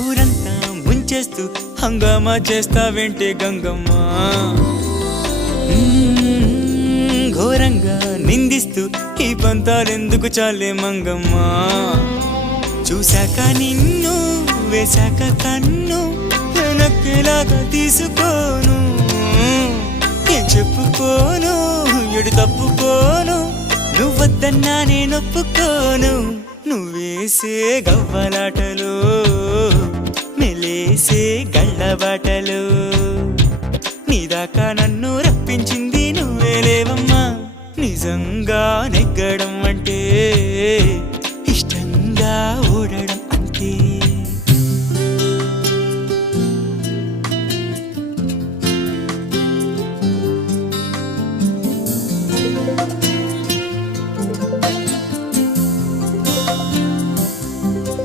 ఊరంతా ముంచేస్తూ హంగామా చేస్తావేంటే గంగమ్మ ఘోరంగా నిందిస్తూ ఈ పంతాలెందుకు చాలే మంగమ్మ చూశాక నిన్ను వేశాక కన్ను వెనక్కిలాగా తీసుకోను ఏం చెప్పుకోను ఎడు తప్పుకోను నువ్వద్దన్నా నేనొప్పుకోను నువ్వేసే గవ్వలాటలు మెలేసే గళ్ళబాటలు